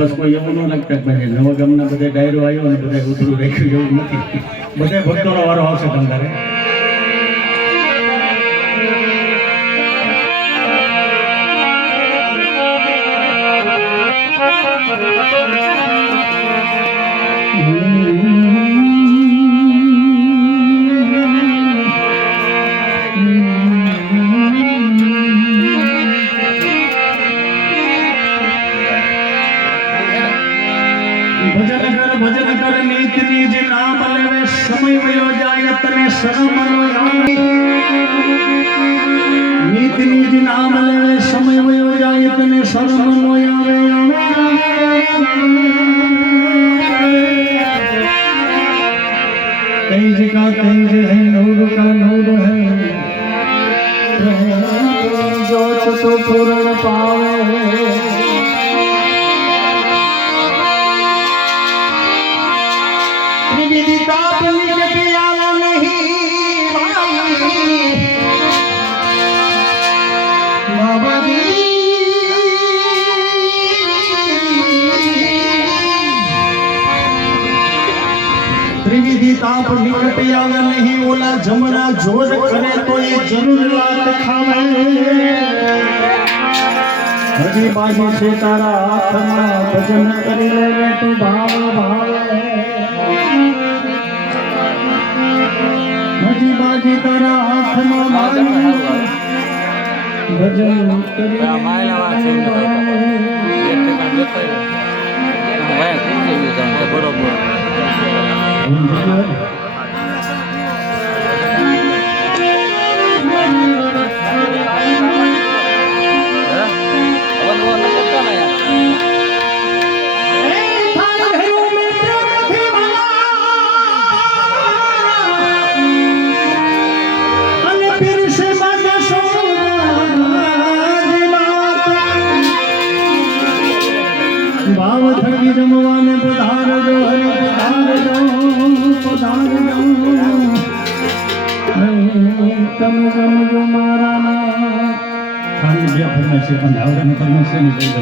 બસ કોઈ એવું ન લાગતા ભાઈ નવા ગામના બધા ડાયરો આવ્યો અને બધા ઉતરું રાખ્યું એવું નથી. બધા ભક્તોનો વારો આવશે તમારે. ભજન કર નીતિની જે નામ લેવે સમય વયો જાય તને શરમ નો આવે. નીતિની જે નામ લેવે સમય વયો જાય તને શરમ નો આવે. तेज का तेज है नूर का नूर है जो तो पूर्ण पावे. त्रिविधि ताप निकट आवे नहीं. ओला जमना जोर करे तो ये जरूर लात खावे. हजी बाजी से तारा हाथમાં ભજન કરી લે તો ભાવ ભાવે. હજી બાજી તારા હાથમાં ભજન કરી બરોબર. ભાવ થકી જમવાને પધારજો હરિ પધારજો પધારજો. તમે જમજો મારા નામ. ખાલી બે ફરમાય છે પણ આવડે ફરમાય છે નહીં કહી દો.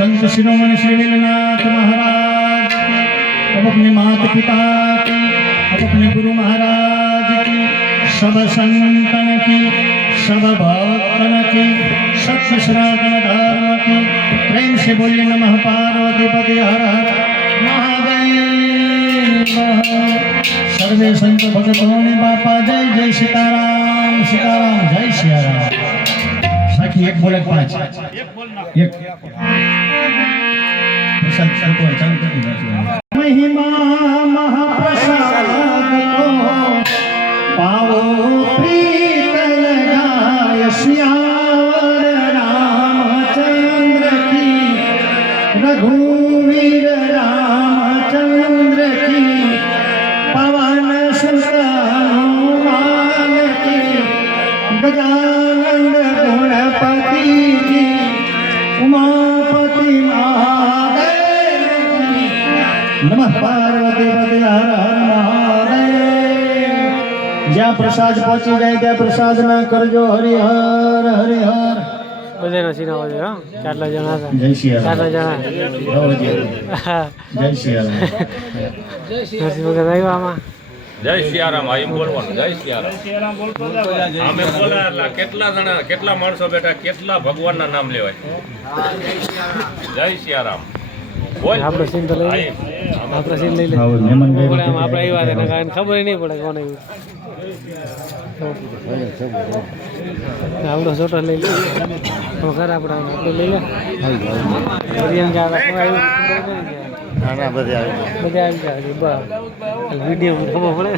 संत शिरोमणि श्री वीरनाथ महाराज की, अब अपने माता पिता की, अब अपने गुरु महाराज की, सब संतन की, सब भक्तन की, सत्य सनातन धर्म की, प्रेम से बोलिए नमः पार्वती पति हर हर महादेव। सर्वे संत भक्तों ने बापा जय जय सीताराम सीताराम जय सियाराम। साखी एक बोले पांच एक महिमा महाप्रसाद को पावो प्रीत लगाय श्यावर रामचंद्र की, रघुवीर रामचंद्र की, पवन सुत हनुमान की, गजानन गुणपति की, उमापति नमः पार्वती पति हर हर महादेव। જ્યાં પ્રસાદ પહોંચી જાય ત્યાં પ્રસાદ ના કરજો હરિહર હરિહર। બધાનો સીના હોય હા ચાટલા જણા હતા જય સિયારામ ચાટલા જણા જય સિયારામ નરસિંહ વખત આવ્યા આમાં જય સિયારામ આમ બોલવાનું જય સિયારામ અમે બોલા એટલે કેટલા જણા કેટલા માણસો બેઠા કેટલા ભગવાનના નામ લેવાય જય સિયારામ બોલ આપણે સીન તો લઈ આપણે સીન લઈ લે આવો મહેમાન ભાઈ આપણે આવ્યા હતા કાંઈ ખબર નહીં પડે કોણ આવ્યું આવડો છોટો લઈ લે ખરા આપણે લઈ લે હરિયમ જા ના બધે આવી બધા આવી જાય બરાબર વિડીયો ખબર પડે